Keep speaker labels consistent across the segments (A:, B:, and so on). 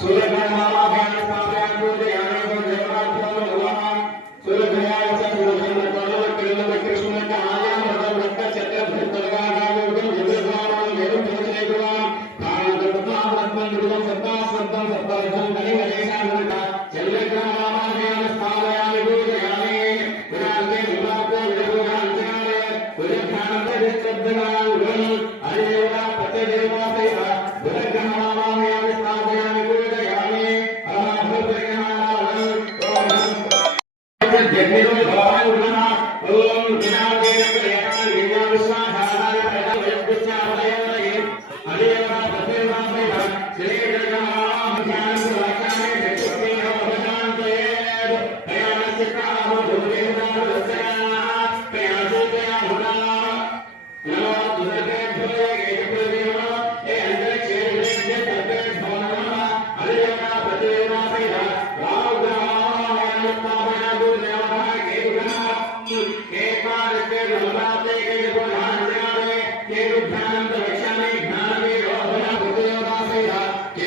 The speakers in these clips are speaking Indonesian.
A: Suryanarayana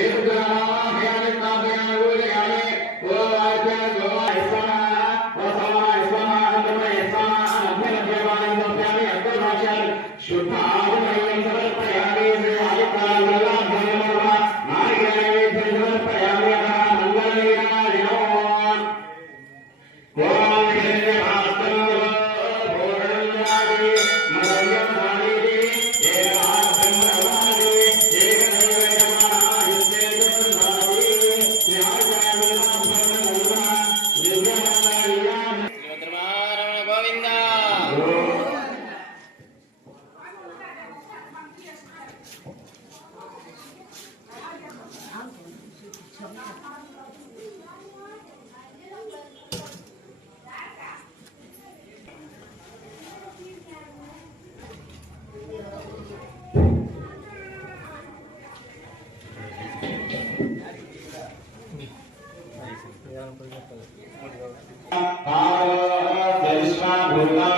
A: David Krishna Bhagavan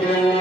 A: Thank you.